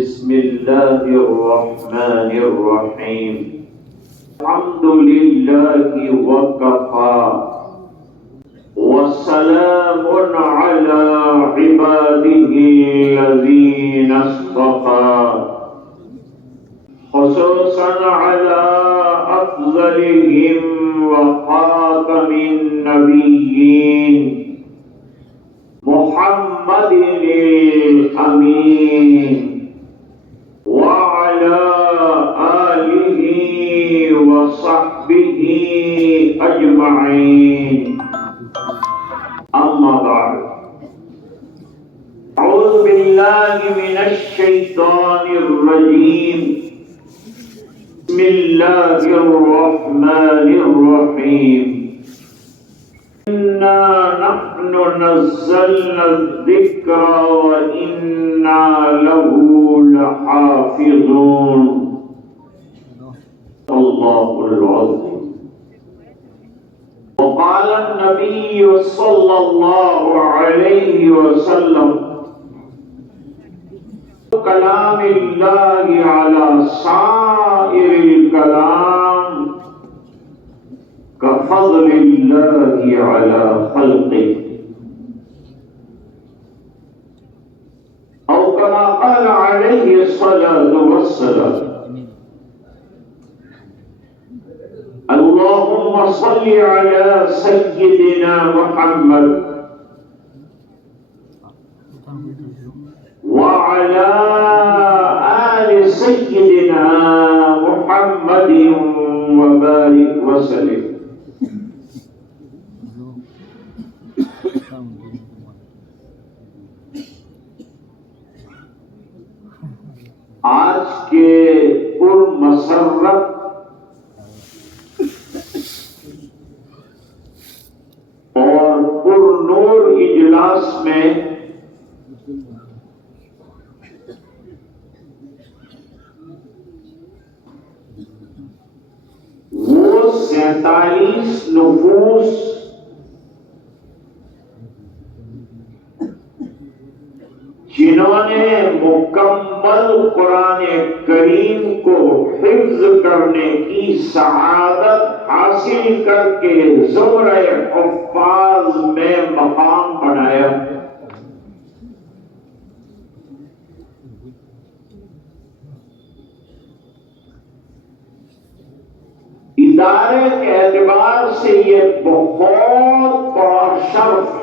बिस्मिल्लाहिर्रहमानिर्रहीम। अल्हम्दुलिल्लाहि वकफ़ा वस्सलामुन अला इबादिहिल्लज़ीना इस्तफ़ा खुसूसन अला अफ़ज़लिहिम व ख़ातमिन नबिय्यीन मुहम्मदिनिल अमीन व अला आलिहि व सहबिहि अजमईन। अम्मा बाद, अऊज़ु बिल्लाहि मिनश शैतानिर रजीम। बिस्मिल्लाहिर्रहमानिर्रहीम। इन्ना नहनु नज़्ज़लना ज़िक्रा व इन्ना लहू लहाफ़िज़ून। अल्लाहुल अज़ीम। वक़ाल नबी सल्लल्लाहु अलैहि वसल्लम कलामिल्लाहि अला साइरिल कलाम कफ़ज़लिल्लाहि अला ख़ल्क़िही औ कमा क़ाल अलैहि अस्सलातु वस्सलाम। अल्लाहुम्मा सल्लि अला सय्यिदिना मुहम्मद व अला आलि सय्यिदिना मुहम्मदिन व बारिक व सल्लिम। आज के पुरमसर्रत और पुरनूर इजलास में वो 47 नुफूस जिन्होंने मुकम्मल कुरान करीम को हिफ्ज करने की सआदत हासिल करके ज़ुमरे हुफ्फाज़ में मकाम बनाया, इदारे के एतबार से ये बहुत बड़ा शर्फ है।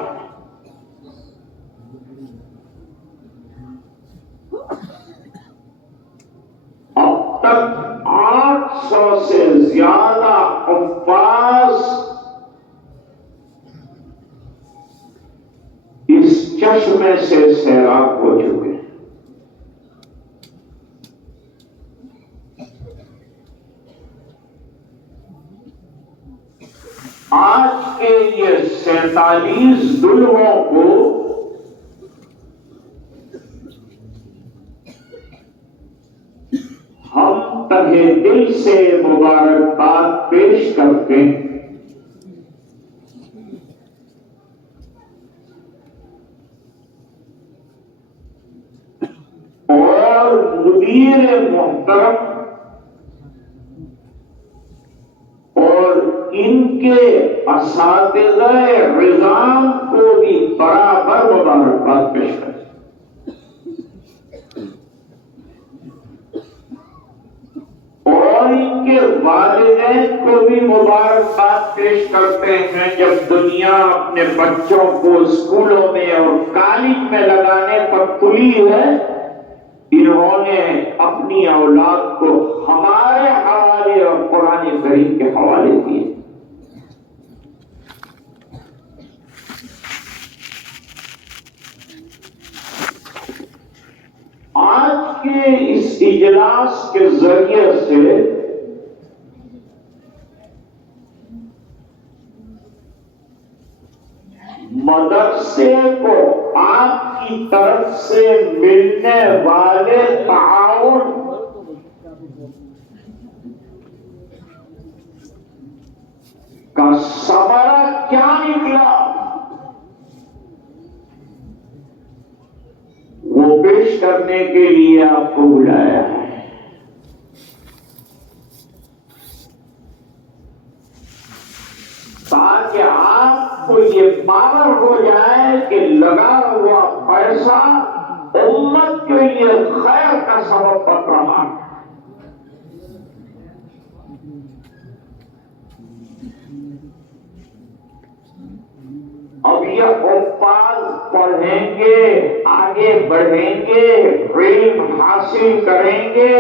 अब तक 800 से ज्यादा हुफ्फाज़ इस चश्मे से सैराब हो चुके हैं। आज के ये 47 दुल्हों को हम तहे दिल से मुबारकबाद पेश करते हैं और मुदीर मोहतरम और इनके असातिज़ाए रिज़ाम को भी बराबर मुबारकबाद पेश करते हैं। और इनके वालिदैन को भी मुबारकबाद पेश करते हैं। जब दुनिया अपने बच्चों को स्कूलों में और कॉलेज में लगाने पर तुली है, इन्होंने अपनी औलाद को हमारे हवाले और कुरान करीम के हवाले दिए। आज के इस इजलास के जरिए से मदरसे को आपकी तरफ से मिलने वाले ताउन का समरा क्या निकला, वो वो पेश करने के लिए आपको बुलाया है। ताकि आपको ये पावर हो जाए कि लगा हुआ पैसा उम्मत के लिए खैर का सबब बन रहा है। अब ये उपवास पढ़ेंगे, आगे बढ़ेंगे, इल्म हासिल करेंगे,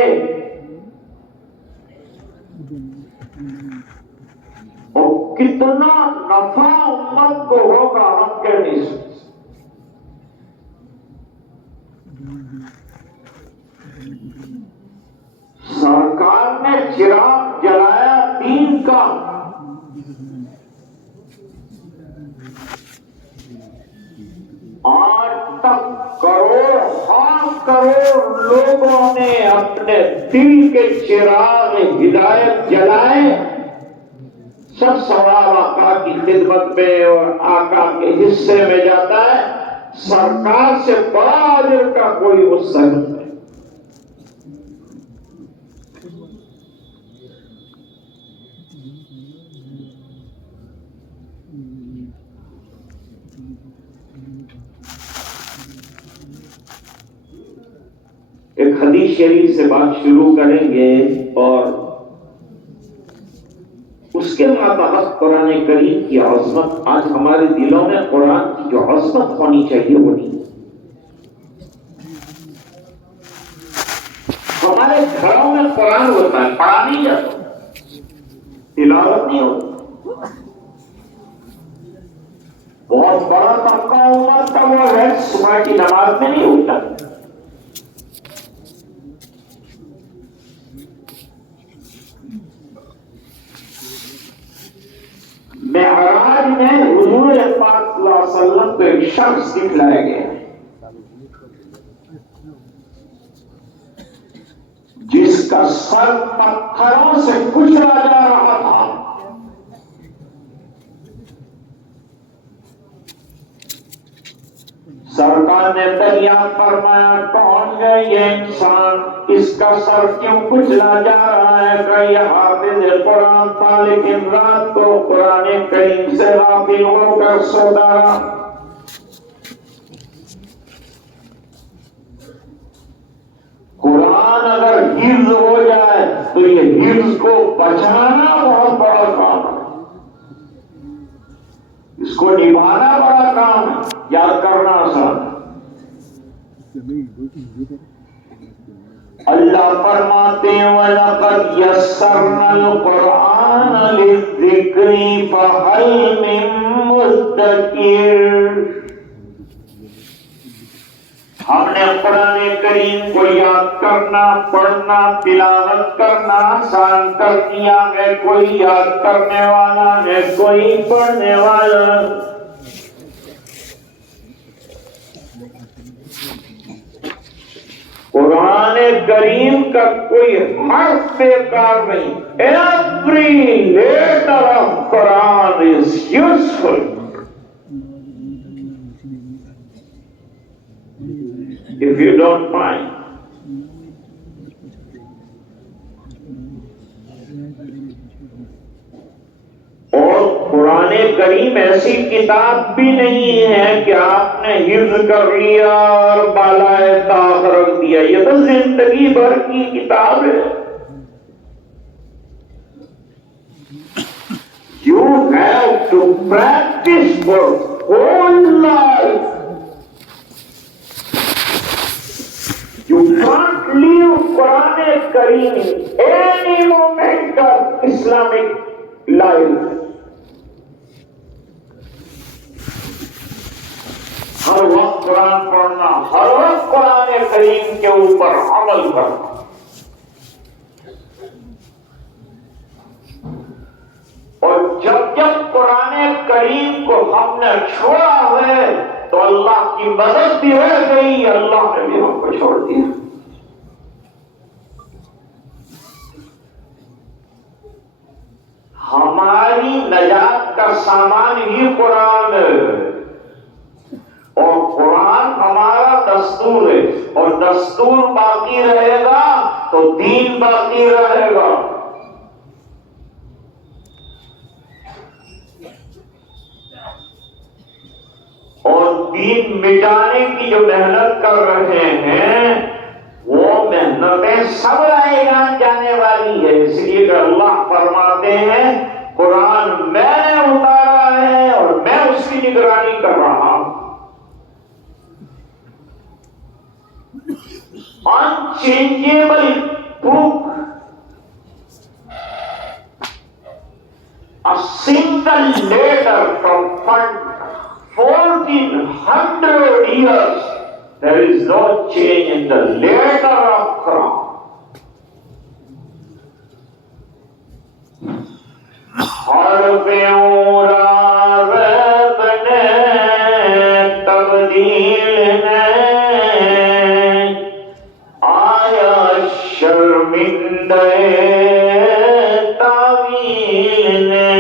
और कितना नफा उम्मत को होगा हम कह नहीं सकते। सरकार ने चिराग जलाया दीन का, आज तक करोड़ लोगों ने अपने दिल के चिराग हिदायत जलाए। सब सवाब आका की खिदमत में और आका के हिस्से में जाता है। सरकार से बड़ा अजर का कोई गुस्सा नहीं है। एक हदीस शरीफ से बात शुरू करेंगे और उसके मातहत कुरान करीम की अज़मत, आज हमारे दिलों में कुरान की जो अज़मत होनी चाहिए वो नहीं। हमारे घरों में कुरान होता है, पढ़ा नहीं जाता, तिलावत नहीं होती। बहुत बड़ा तबका उम्मत का वो है सुबह की नमाज में नहीं उठता। मेहराज में हुजूर पाक सल्लल्लाहु अलैहि वसल्लम को एक शख्स दिखलाया गया जिसका सर पत्थरों से कुचला जा रहा था। सरकार ने दरिया फरमाया, कौन है ये इंसान, इसका सर क्यों कुचला जा रहा है? कई हाफिज कुरान था लेकिन रात को कुरान करीम से गाफिल होकर सोता रहा। कुरान अगर हिफ्ज हो जाए तो ये हिफ्ज को बचाना बहुत बड़ा काम है, इसको निभाना बड़ा काम है, याद करना आसान है। अल्लाह फरमाते हैं, वलक़द यस्सरनल कुरआन लिज़्ज़िक्रि फ़हल मिन मुद्दकिर। हमने कुरान करीम को याद करना, पढ़ना, तिलावत करना आसान कर दिया है। कोई याद करने वाला है, कोई पढ़ने वाला। कुरान करीम का कोई हर्फ बेकार नहीं। Every letter of Quran is useful. If you don't mind, और कुरान करीम ऐसी किताब भी नहीं है कि आपने हिफ्ज कर लिया और बालाए ताख रख दिया। ये तो जिंदगी भर की किताब है। You have to practice for whole life. You can't leave Quran Kareem any moment of Islamic life. हर वक्त कुरान पढ़ना, हर वक्त कुरान करीम के ऊपर अमल करना। और जब जब कुरान करीम को हमने छोड़ा है तो अल्लाह की मदद भी हो गई, अल्लाह ने भी हमको छोड़ दिया। हमारी नजात का सामान ही कुरान है और कुरान हमारा दस्तूर दस्तूर है, और दस्तूर बाकी रहेगा तो दीन बाकी रहेगा। और दीन मिटाने की जो मेहनत कर रहे हैं वो मेहनतें सब रायगान जाने वाली है। इसलिए अल्लाह फरमाते हैं कुरान मैंने उतारा है और मैं उसकी निगरानी कर रहा हूं। Unchangeable book, a single letter from 1400 years, there is no change in the letter of Quran. तब्दील ने आया शर्मिंदे तावील ने।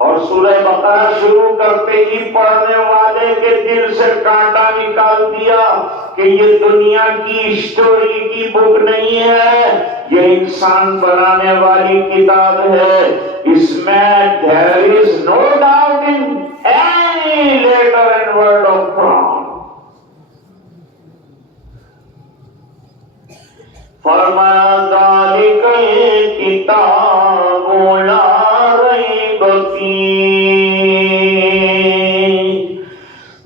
और सूरह बकरा शुरू करते ही पढ़ने वाले के दिल से कांटा निकाल दिया कि ये दुनिया की स्टोरी की बुक नहीं है, ये इंसान बनाने वाली किताब है। इसमें there is no doubt in any letter and word of Quran. फरमाया ज़ालिकल किताबु ला रैब फीह,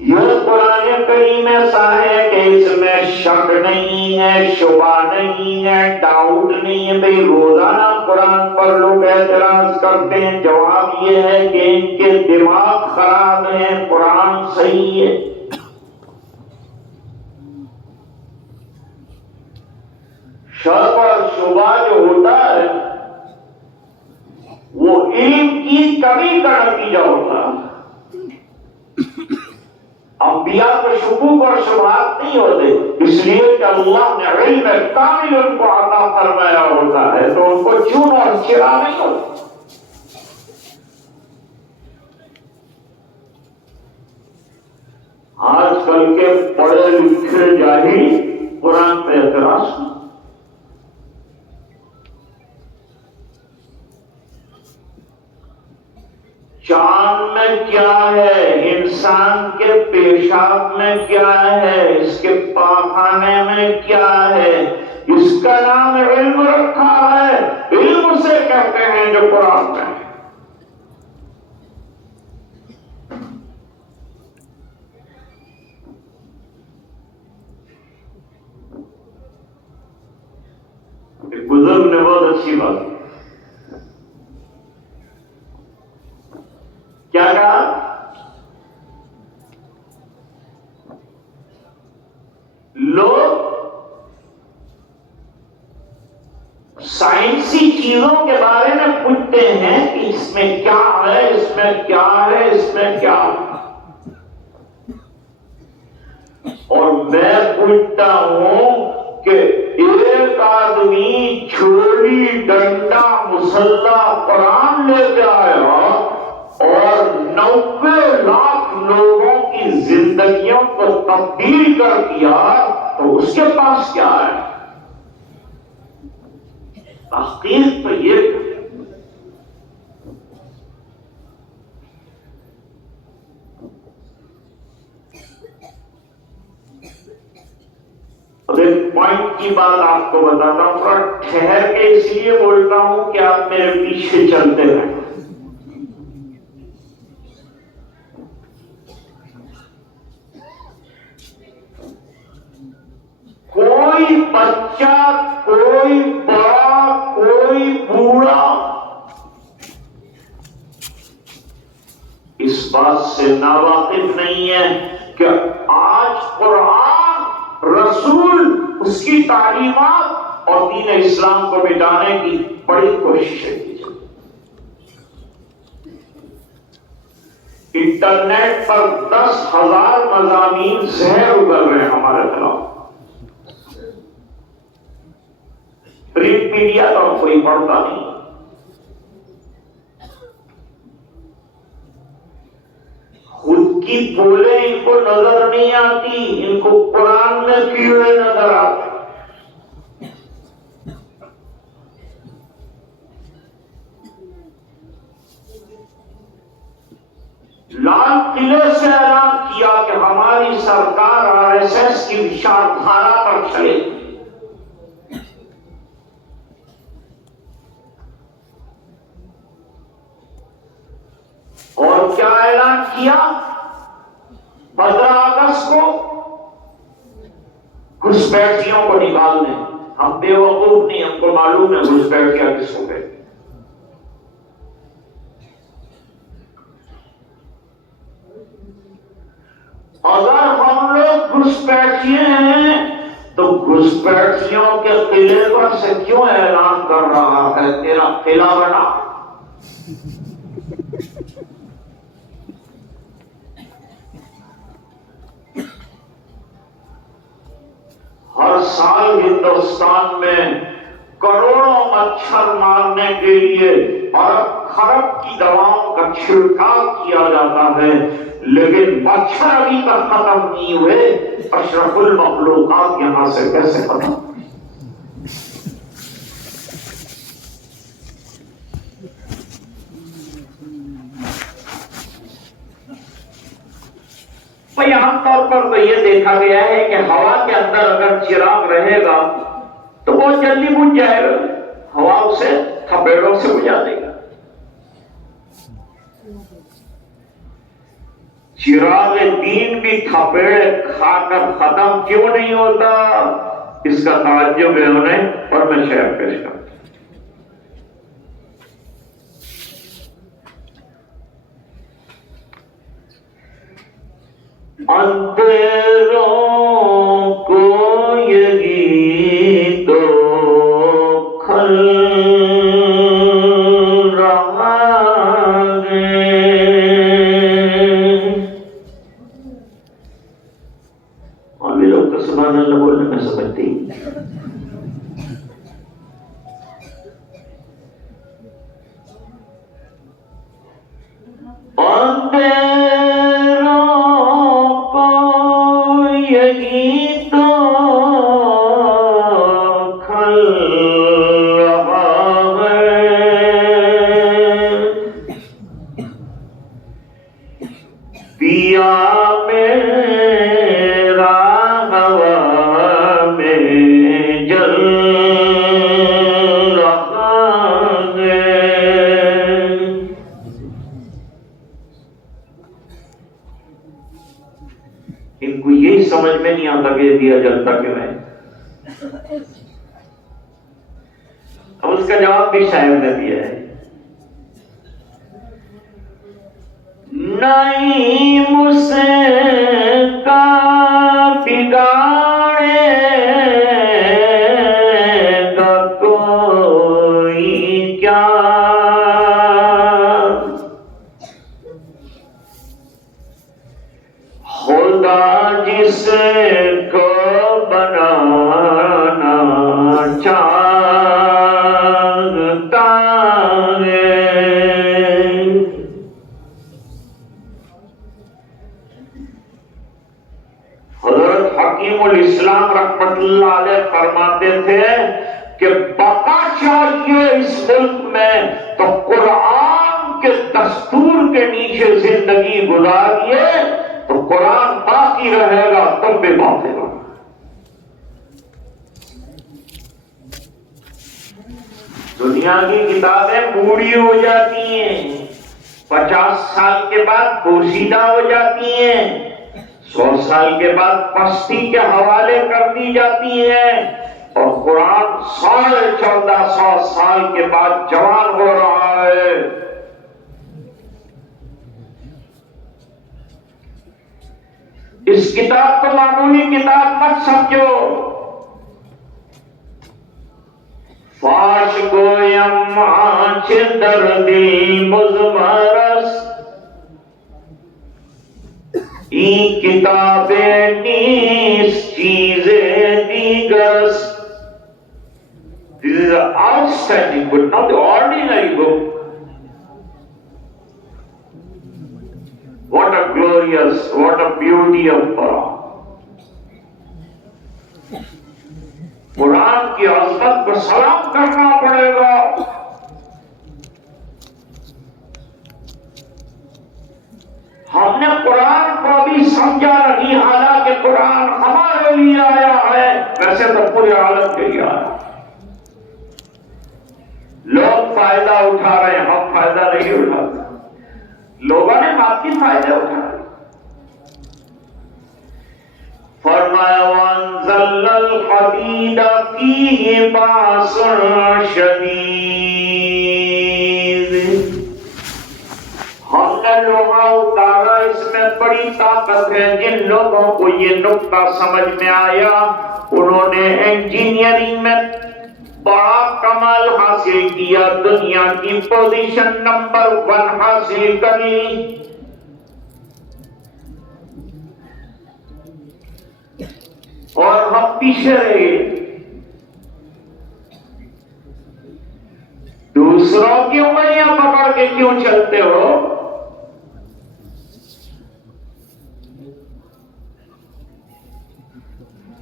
यह कुरान करीम ऐसा है कि इसमें शक नहीं है, शुबा नहीं है, डाउट नहीं है। भाई रोजाना कुरान पर लोग एतराज करते हैं, जवाब ये है कि इनके दिमाग खराब है, कुरान सही है। शक और शुबा जो होता है वो इल्म की कमी का नतीजा होता है। अंबिया को शुबूक और शुबहात नहीं होते, इसलिए कि अल्लाह ने इल्म कामिल उनको अता फरमाया होता है, तो उनको चून और चिरा नहीं होता। आजकल के पढ़े लिखे जाहिल कुरान पे एतराज। चांद में क्या है, इंसान के पेशाब में क्या है, इसके पाखाने में क्या है, इसका नाम इल्म रखा है। इल्म से कहते हैं जो कुरान में है। बुजुर्ग ने बहुत अच्छी बात क्या कहा, लोग साइंसी चीजों के बारे में पूछते हैं कि इसमें क्या है, इसमें क्या है, इसमें क्या है। और मैं पूछता हूं कि एक आदमी छोरी, डंडा, मुसल्ला, कुरान लेके आया और 90 लाख लोगों की जिंदगियों को तब्दील कर दिया, तो उसके पास क्या है? तहकीक तो ये अब एक पॉइंट की बात आपको बताता हूं, थोड़ा ठहर के इसलिए बोलता हूं कि आप मेरे पीछे चलते रहें। कोई बच्चा, कोई बड़ा, कोई बूढ़ा इस बात से नावाकिफ नहीं है कि आज कुरान, रसूल, उसकी तालीमात और दीन इस्लाम को मिटाने की बड़ी कोशिश की जाती। इंटरनेट पर 10,000 मज़ामीन जहर उगल रहे हैं हमारे खिलाफ। प्रिंट मीडिया तो कोई पढ़ता नहीं। की बोले इनको नजर नहीं आती, इनको कुरान में कीड़े नजर आते। लाल किले से ऐलान किया कि हमारी सरकार आरएसएस की विचारधारा पर चलेगी। और क्या ऐलान किया? 15 अगस्त को घुसपैठियों को निकालने। हम बेवकूफ नहीं, हमको मालूम है घुसपैठियां किसको कहते। अगर हम लोग घुसपैठिए हैं तो घुसपैठियों के किले पर से क्यों ऐलान कर रहा है तेरा किला बना? हर साल हिंदुस्तान में करोड़ों मच्छर मारने के लिए अरब खरब की दवाओं का छिड़काव किया जाता है, लेकिन मच्छर अभी तक खत्म नहीं हुए। अशरफुल मखलूकात यहां से कैसे खत्म? भाई आमतौर पर तो यह देखा गया है कि हवा के अंदर अगर चिराग रहेगा तो बहुत जल्दी बुझ जाएगा, हवा उसे थपेड़ों से बुझा देगा। चिराग दीन भी थपेड़े खाकर खत्म क्यों नहीं होता, इसका ताज्जुब है उन्हें और मैं शेयर पेश करता हूं। अंधेरों को यही तो खल रहा है, और भी लोग तो सुभान अल्लाह बोलने में समझते ही। पिया मेरा हवा में जल रहा है। इनको यही समझ में नहीं आता कि दिया जलता क्यों है। अब उसका जवाब भी शायर ने दिया है, नहीं मुझसे का बिगाड़ेगा कोई क्या, खुदा जिसको बनाना चाहता है। हकीमुल इस्लाम रहमतुल्लाह अलैह फरमाते थे कि बका चाहिए इस मुल्क में तो कुरान के दस्तूर के नीचे जिंदगी गुजारिए, तो कुरान बाकी रहेगा, तुम भी बाकी रहो। दुनिया की किताबें बूढ़ी हो जाती हैं, 50 साल के बाद पोशीदा हो जाती हैं, 100 साल के बाद पस्ती के हवाले कर दी जाती है, और कुरान 1450 साल के बाद जवान हो रहा है। इस किताब को मामूली किताब मत समझो। फाश गोयम आंच दर्दिल मुज़मरस, ई किताबें नीस चीजें दीगरस। This is an outstanding book, not the ordinary book. What a glorious, what a beauty of Quran. Quran की अज़मत को सलाम करना पड़ेगा। हमने कुरान को भी समझा नहीं, हालांकि कुरान हमारे लिए आया है, वैसे तो पूरे आलम के लिए आया। लोग फायदा उठा रहे हैं, हम फायदा नहीं उठाते। लोगों ने बाकी फायदे उठाए। फरमाया वंज़लल हदीद फीहि बासुन शदीद, हमने लोहा उतारा, इसमें बड़ी ताकत है। जिन लोगों को ये नुक्ता समझ में आया, उन्होंने इंजीनियरिंग में बड़ा कमाल हासिल किया, दुनिया की पोजीशन नंबर 1 हासिल करी। और हम पीछे रहे। दूसरों की उंगलियां पकड़ के क्यों चलते हो?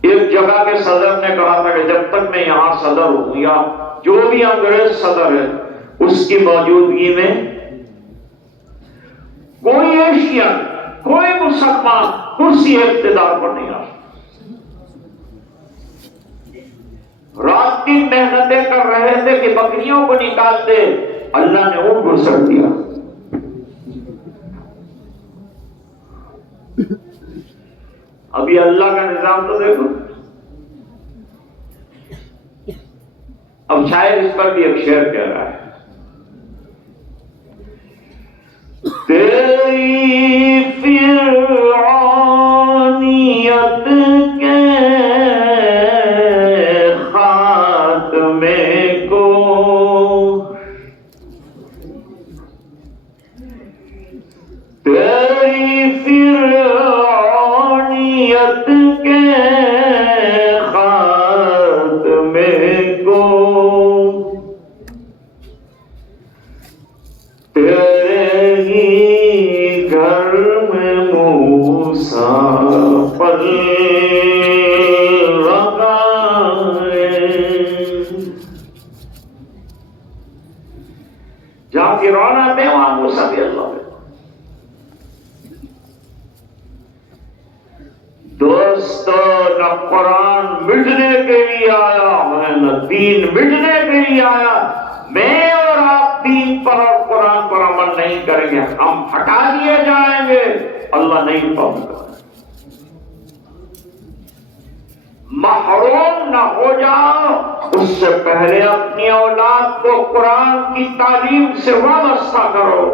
एक जगह के सदर ने कहा था कि जब तक मैं यहां सदर हूं या जो भी अंग्रेज सदर है, उसकी मौजूदगी में कोई एशियन, कोई मुसलमान कुर्सी इख्तियार पर नहीं आ सकता। रात दिन मेहनतें कर रहे थे कि बकरियों को निकाल दे, अल्लाह ने ऊंट घुसड़ दिया। अभी अल्लाह का निजाम तो देखो। अब शायर इस पर भी एक शेर कह रहा है, तेरी फिरौनियत के खात्मे को तेरी फिरौनियत के खात्मे को तेरे ही घर में मूसा पल जहां फिरौन आते हैं वहां मूसा भी अल्लाह है। दोस्तों, न कुरान मिटने के लिए आया है, न दीन मिटने के लिए आया। मैं और आप दीन पर और कुरान पर अमल नहीं करेंगे, हम हटा दिए जाएंगे, अल्लाह नहीं पाऊंगा। महरूम न हो जाओ, उससे पहले अपनी औलाद को कुरान की तालीम से वाबस्ता करो।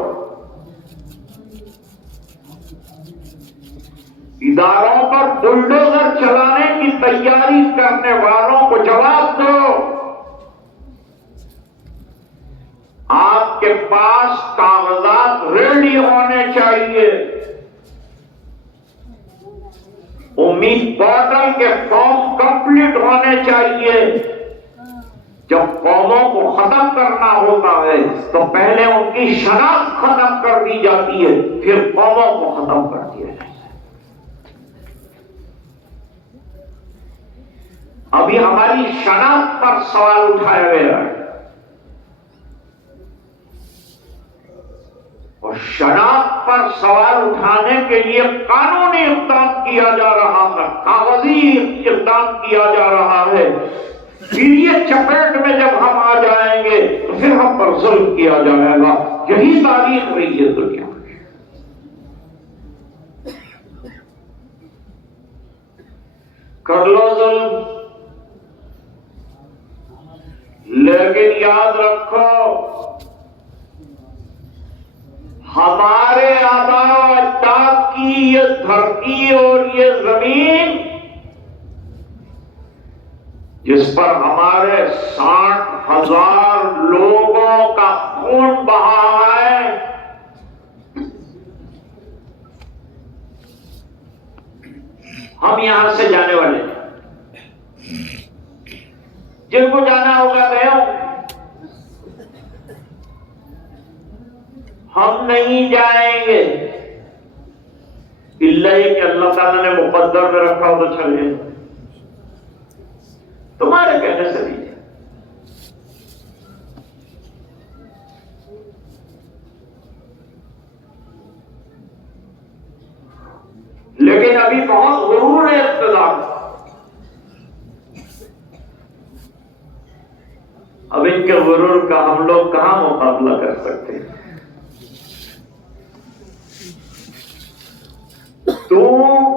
इदारों पर बुलडोजर चलाने की तैयारी करने वालों को जवाब दो। आपके पास कागजात रेडी होने चाहिए। उम्मीद पोर्टल के फॉर्म कंप्लीट होने चाहिए। जब फॉर्मों को खत्म करना होता है तो पहले उनकी शनाख्त खत्म कर दी जाती है, फिर फॉर्मों को खत्म कर दिया जाता है। अभी हमारी शनाख्त पर सवाल उठाया गया है और शनाख्त पर सवाल उठाने के लिए कानूनी इक़दाम किया जा रहा है, कागजी इक़दाम किया जा रहा है। फिर ये चपेट में जब हम आ जाएंगे तो फिर हम पर जुल्म किया जाएगा। यही तारीख रही है दुनिया में। कर लो जुल्म, लेकिन याद रखो, हमारे आबा अजदाद की ये धरती और ये जमीन जिस पर हमारे 60,000 लोगों का खून बहा है, हम यहां से जाने वाले हैं। जिनको जाना होगा गए हो, हम नहीं जाएंगे। इल्ला ही कि अल्लाह ताला ने मुकद्दर में रखा हो तो चले, तुम्हारे कहने से नहीं। लेकिन अभी बहुत गुरूर है इख्तिलाफ। अब इनके गुरूर का हम लोग कहां मुकाबला कर सकते हैं? तू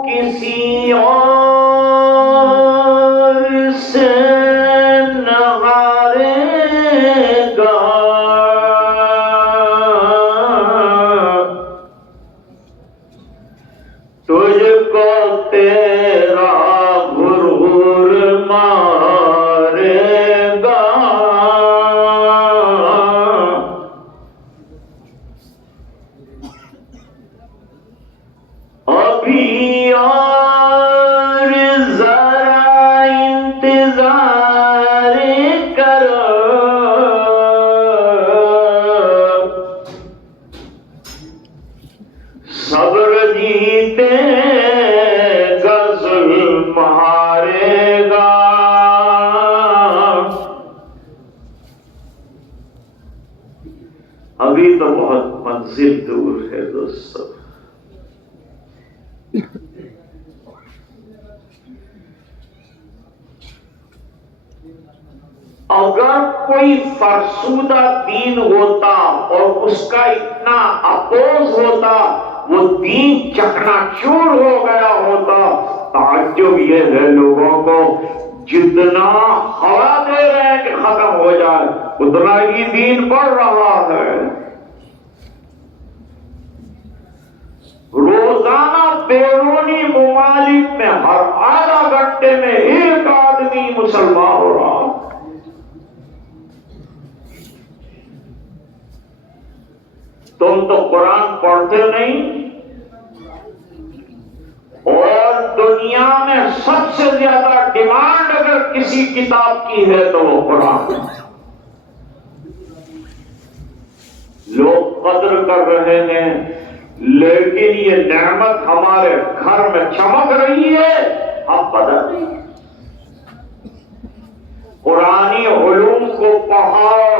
किसी और से न हारेगा, तुझको तेरा गुरूर मारेगा। अभी और जरा इंतजार करो, सब्र जीते जुल्म हारेगा। अभी तो बहुत मंजिल दूर है दोस्तों। अगर कोई फरसूदा दीन होता और उसका इतना अपोज होता, वो दीन चकनाचूर हो गया होता। ताज्जुब ये है लोगों को, जितना हवा दे रहे हैं कि खत्म हो जाए, उतना ही दीन बढ़ रहा है। रोजाना बैरूनी मुमालिक में हर आधा घंटे में एक आदमी मुसलमान हो रहा है। तुम तो कुरान पढ़ते नहीं, और दुनिया में सबसे ज्यादा डिमांड अगर किसी किताब की है तो वो कुरान। लोग कद्र कर रहे हैं, लेकिन ये नेमत हमारे घर में चमक रही है, हम कदर नहीं। कुरानी उलूम को पढ़ाओ,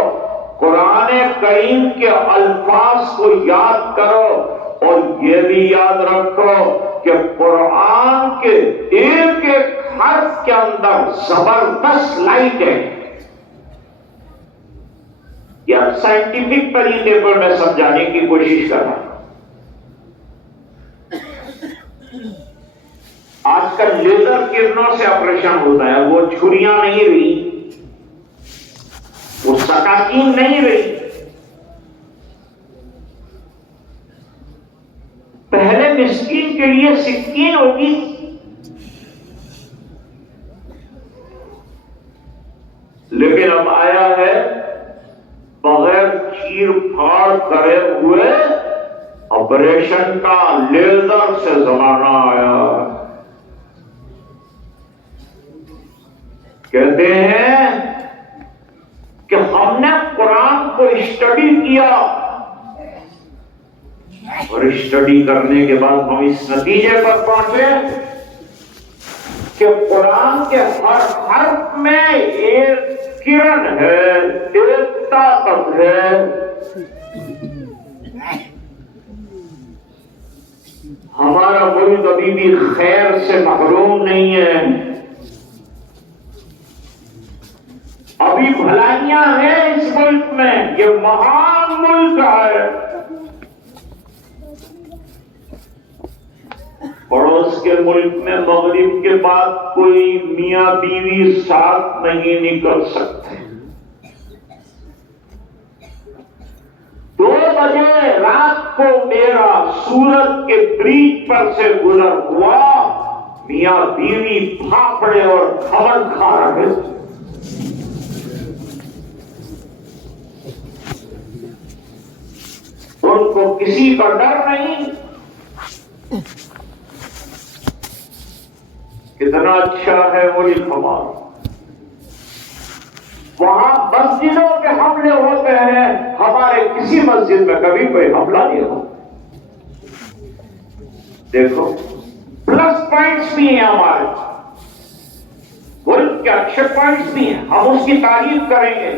कुरान करीम के अल्फाज को याद करो, और ये भी याद रखो कि कुरान के एक एक हर्फ के अंदर जबरदस्त लाइट है। या साइंटिफिक तरीके पर मैं समझाने की कोशिश कर रहा हूं। आजकल लेजर किरणों से ऑपरेशन होता है, वो छुरियां नहीं रही, वो सकाकीन नहीं रही। पहले मिस्कीन के लिए सिक्कीन होगी, लेकिन अब आया है बगैर चीर फाड़ करे हुए ऑपरेशन का, लेजर से जमाना आया। कहते हैं कि हमने कुरान को स्टडी किया, और स्टडी करने के बाद हम इस नतीजे पर पहुंचे कि कुरान के हर हर्फ में एक किरण है, एक ताकत है। हमारा मुल्क अभी भी खैर से महरूम नहीं है, अभी भलाइयां हैं इस मुल्क में, ये महान मुल्क है। पड़ोस के मुल्क में मगरिब के बाद कोई मियां बीवी साथ नहीं निकल सकते। 2 बजे रात को मेरा सूरत के ब्रिज पर से गुजर हुआ, मियां बीवी फाफड़े और खबर खा रहे थे। उनको किसी का डर नहीं। कितना अच्छा है मुल्क हमारा। वहां मस्जिदों के हमले होते हैं, हमारे किसी मस्जिद में कभी कोई हमला नहीं होता। देखो प्लस पॉइंट्स भी हैं हमारे मुल्क के, अच्छे पॉइंट्स भी हैं, हम उसकी तारीफ करेंगे।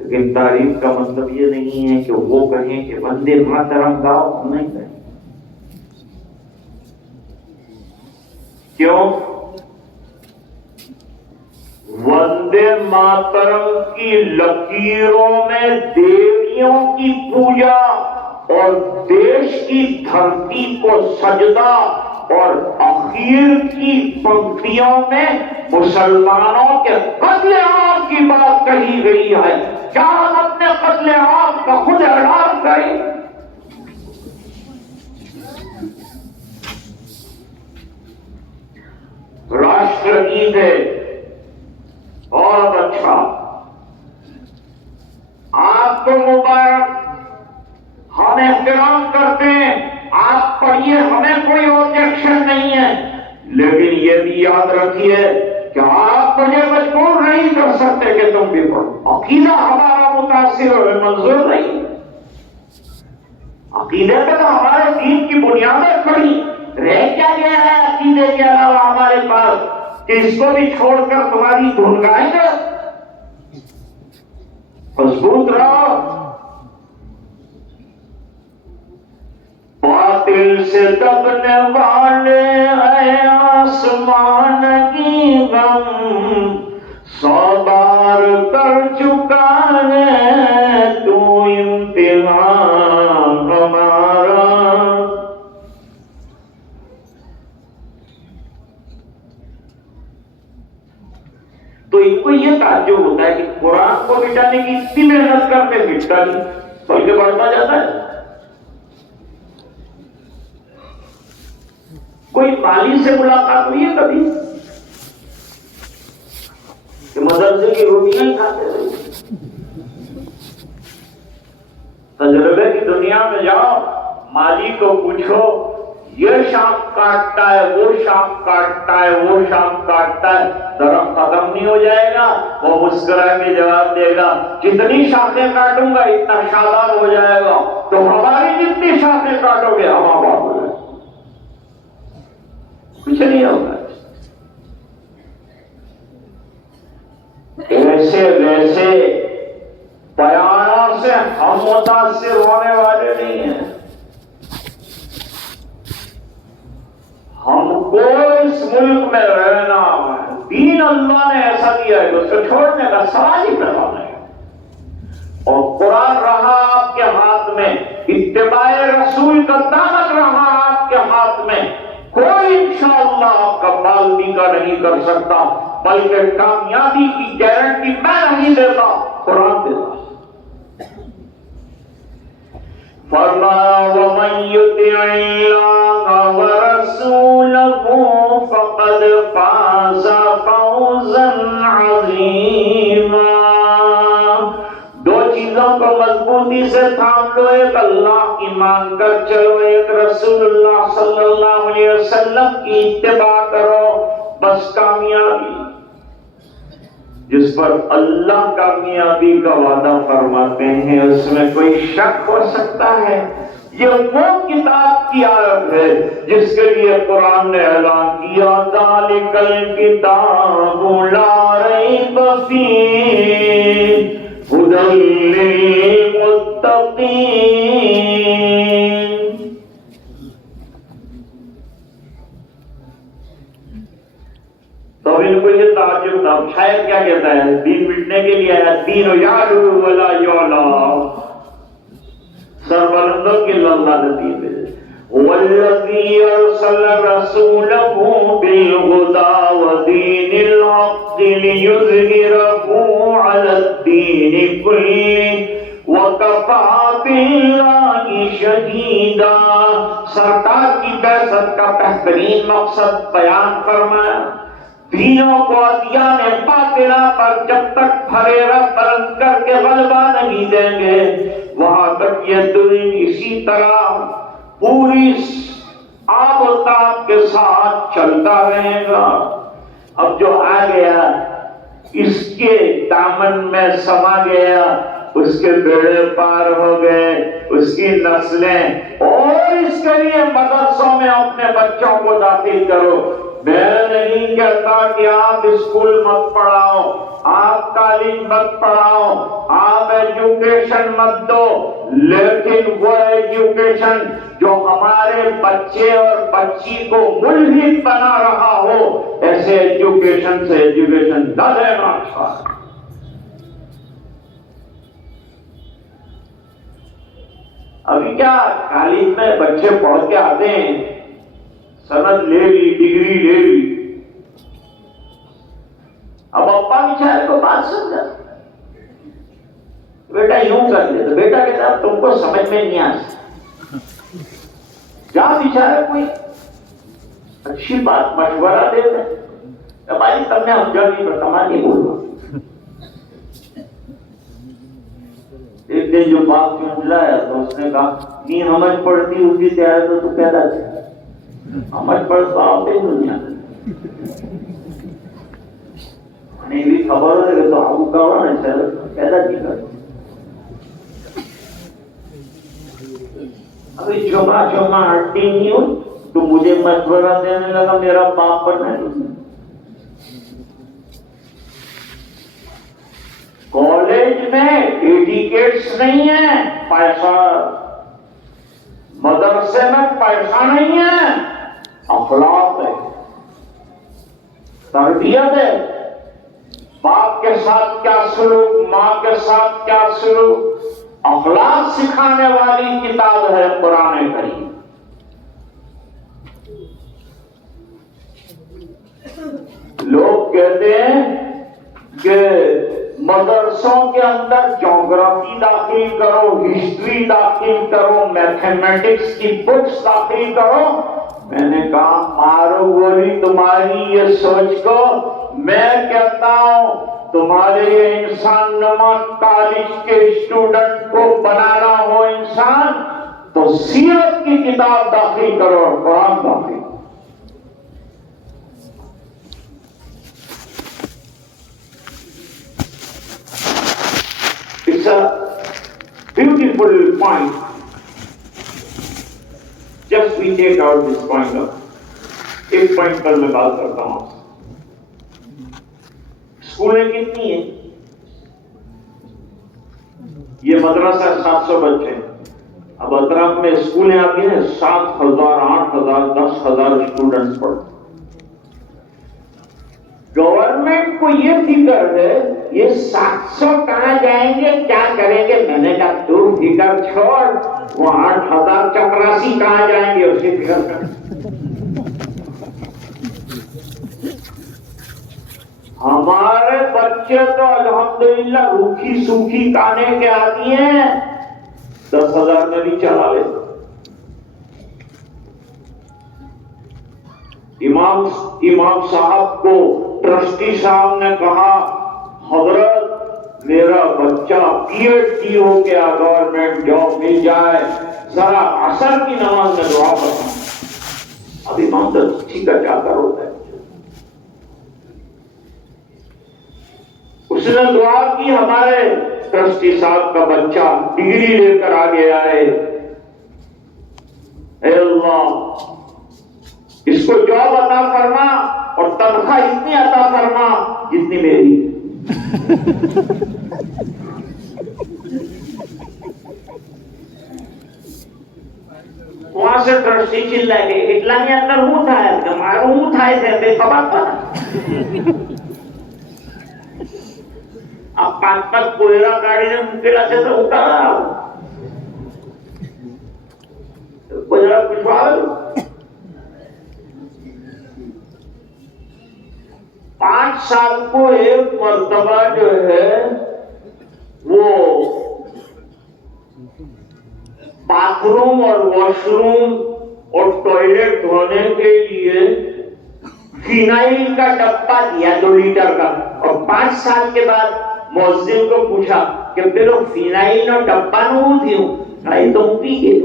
लेकिन तारीफ का मतलब ये नहीं है कि वो कहें कि वंदे मातरम गाओ, हम नहीं कहें। क्यों? वंदे मातरम की लकीरों में देवियों की पूजा और देश की धरती को सजदा और आखिर की पंक्तियों में मुसलमानों के कत्ले आम की बात कही गई है। क्या हम अपने कत्ले आम का खुद ऐलान करें? राष्ट्रगीत है बहुत अच्छा, आपको मुबारक, हम एहतराम करते हैं, आप पढ़िए, हमें कोई ऑब्जेक्शन नहीं है। लेकिन ये भी याद रखिए कि आप मुझे मजबूर नहीं कर सकते कि तुम भी पढ़ो। अकीदा हमारा मुतासिर है, मंजूर नहीं। अकीदे पे तो हमारे दीन की बुनियादें खड़ी, रह क्या गया है अकीदे के अलावा हमारे पास कि इसको भी छोड़कर तुम्हारी धुन गाएंगे? मजबूत रहो। बातिल से दबने वाले हैं आसमान की गम, 100 बार कर चुका है तू इम्तिहान हमारा। तो इनको ये ताज्जुब होता है कि कुरान को मिटाने की इतनी मेहनत करते, मिटता नहीं बल्कि बढ़ता जाता है। कोई माली से मुलाकात हुई है कभी कि मदरसे की रोटियां ही खाते रहे? तजुर्बे की दुनिया में जाओ, माली को पूछो, ये शाम काटता है, वो शाम काटता है, वो शाम काटता है, दरख्त खत्म नहीं हो जाएगा? वो मुस्कुरा के जवाब देगा, जितनी शाखें काटूंगा इतना शादाब हो जाएगा। तो हमारी जितनी शाखें काटोगे हम आबाद हो जाएंगे। कुछ नहीं होगा। ऐसे वैसे बयानों से हम मुतासिर होने वाले नहीं हैं। हमको इस मुल्क में रहना है, दीन अल्लाह ने ऐसा दिया है, उसको छोड़ने का सवाल ही पैदा नहीं है। और कुरान रहा आपके हाथ में, इत्तिबाए रसूल का दामन रहा आपके हाथ में, कोई इंशाअल्लाह आपका बाल्टी का नहीं कर सकता, बल्कि कामयाबी की गारंटी मैं नहीं देता, कुरान देता। फरमाया वमन युतिइल्लाह व रसूलहु फक़द फ़ाज़ फ़ौज़न अज़ीमा। दो चीजों को मजबूती से थाम लो, एक अल्लाह की मानकर चलो, एक रसूलुल्लाह सल्लल्लाहु अलैहि वसल्लम की इत्तिबा करो, बस कामयाबी। जिस पर अल्लाह कामयाबी का वादा फरमाते हैं उसमें कोई शक हो सकता है? ये वो किताब की आयत है जिसके लिए कुरान ने ऐलान किया, ज़ालिकल किताबु ला रैब फ़ीह हुदल लिल मुत्तक़ीन। तो इनको ये ताज्जुब था, शायद क्या कहता है, दीन मिटने के लिए आया, दीन यालू वला युला, सरबलंदों की लल्लानती में वल्लज़ी अरसल रसूलहु बिल हुदा व दीनिल हक़ लियुज़हिरहु अलद्दीनि कुल्लिहि व कफ़ा बिल्लाहि शहीदा। सरकार की बैसत का बेहतरीन मकसद बयान फरमाया, दीनों को अदियान बातिला पर जब तक फरेरा बुलंद करके गलबा नहीं देंगे वहां तक ये दिन इसी तरह पूरी आबोताब के साथ चलता रहेगा। अब जो आ गया इसके दामन में समा गया उसके बेड़े पार हो गए, उसकी नस्लें। और इसके लिए मदरसों में अपने बच्चों को दाखिल करो। मैं नहीं कहता कि आप स्कूल मत पढ़ाओ, आप कॉलेज मत पढ़ाओ, आप एजुकेशन मत दो, लेकिन वो एजुकेशन जो हमारे बच्चे और बच्ची को मुल्हिद बना रहा हो, ऐसे एजुकेशन से एजुकेशन न देना अच्छा। अभी क्या कॉलेज में बच्चे पढ़ के आते हैं, सनद ले ली, डिग्री ले ली, अब अप्पा बेचारे को बात समझा, बेटा यूं कर दे, तो बेटा कहता तुमको समझ में नहीं आ सकता, जा बेचारे कोई अच्छी बात मशवरा दे दे, भाई तमने हम जब नहीं बता नहीं बोलो। एक दिन जो बाप चुन है तो उसने कहा नहीं समझ पड़ती उसकी तैयारी तो तू पैदा समझ पड़ता आपे दुनिया नहीं भी खबर है तो आपको कहा ना सर पैदा नहीं कर। अभी चुमा चुमा हटती नहीं हो तो मुझे मशवरा देने लगा मेरा बाप बनना नहीं। कॉलेज में एडिकेट्स नहीं है, पैसा, मदरसे में पैसा नहीं है, अखलाक है, तरबियत है, बाप के साथ क्या सलूक, माँ के साथ क्या सलूक, अखलाक सिखाने वाली किताब है कुरान करीम। लोग कहते हैं कि मदरसों के अंदर ज्योग्राफी दाखिल करो, हिस्ट्री दाखिल करो, मैथमेटिक्स की बुक्स दाखिल करो। मैंने कहा मारो गोली तुम्हारी ये सोच को। मैं कहता हूं तुम्हारे ये इंसान नुमा कॉलेज के स्टूडेंट को बनाना हो इंसान तो सीरत की किताब दाखिल करो और कुरान दाखिल। It's a beautiful point. Just we take out this point up. एक पॉइंट पर मैं बात करता हूं। स्कूलें कितनी है? ये मदरसा 700 बच्चे। अब अतराफ में स्कूलें आती हैं 7,000, 8,000, 10,000 स्टूडेंट्स पढ़ते। गवर्नमेंट को ये फिक्र है ये 700 कहां जाएंगे, क्या करेंगे। मैंने कहा तू फिक्र छोड़, वो 8,084 कहां जाएंगे उसकी फिक्र कर। हमारे बच्चे तो अल्हम्दुलिल्लाह रूखी सूखी खाने के आती हैं, 10,000 में भी चला लेते। इमाम साहब को ट्रस्टी साहब ने कहा हजरत मेरा बच्चा PhD हो गया, गवर्नमेंट जॉब मिल जाए, जरा असर की नमाज में दुआ करना। अब इमाम तो ठीक है क्या करोगे। उसने दुआ की हमारे ट्रस्टी साहब का बच्चा डिग्री लेकर आगे आए। ऐ अल्लाह इसको जॉब अता फरमा और तनख्वाह इतनी अता फरमा जितनी मेरी। वहां से ट्रस्टी चिल्लाए इतना नहीं अंदर हूं था मारू हूं था बेखबर था। अब 5 कोयला गाड़ी ने मुकेला से तो उतारा कोयला कुछ 5 साल को एक मर्तबा जो है वो बाथरूम और वॉशरूम और टॉयलेट धोने के लिए फिनाइल का डब्बा दिया 2 लीटर का। और 5 साल के बाद मुअज्जिन को पूछा कि पेलो फिनाइल नो डब्बा नु दियो नहीं तो पी गए।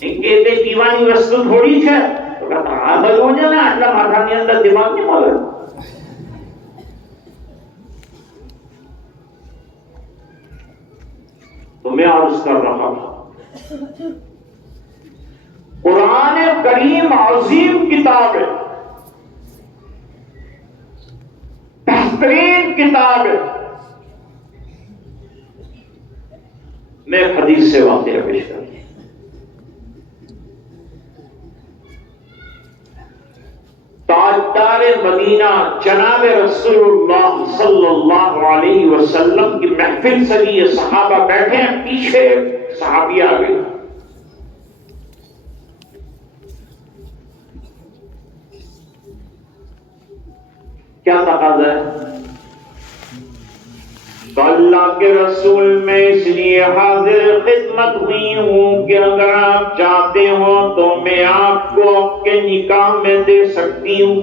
इनके पीवानी वस्तु थोड़ी है, ना आटला माथानी अंदर दिमाग नहीं मौले। तो मैं अर्ज कर रहा था, कुरान करीम अजीम किताब है, बेहतरीन किताब है। मैं हदीस से वाक़या पेश कर, ताजदार मदीना जनाब रसूलुल्लाह सल्लल्लाहु अलैहि वसल्लम की महफिल सजी, सहाबा बैठे हैं, पीछे सहाबी आ गए। क्या तकाज़ा है? अल्लाह के रसूल में इसलिए हाजिर खिदमत हुई हूं कि अगर आप चाहते हो तो मैं आपको आपके निकाह में दे सकती हूँ।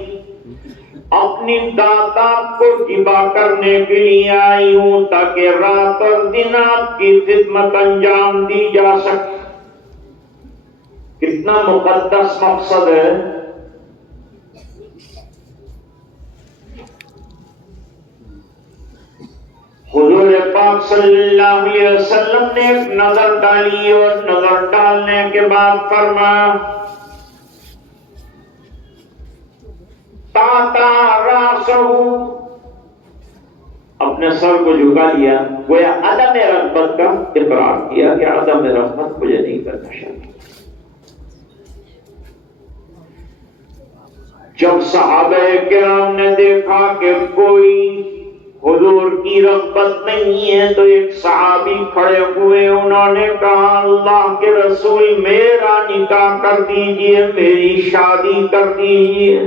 अपनी दाता को हिबा करने के लिए आई हूं ताकि रात और दिन आपकी खिदमत अंजाम दी जा सके। कितना मुकद्दस मकसद है। हुजूर पाक सल्लल्लाहु अलैहि वसल्लम ने एक नजर डाली और नजर डालने के बाद फरमाया, ताता रासहु, अपने सर को झुका लिया, गोया अदम रहमत का इकरार किया कि अदम रहमत मुझे नहीं करना चाहिए। जब सहाबे किराम ने देखा कि कोई हुजूर की रग़बत नहीं है तो एक सहाबी खड़े हुए, उन्होंने कहा, अल्लाह के रसूल मेरा निकाह कर दीजिए, मेरी शादी कर दीजिए।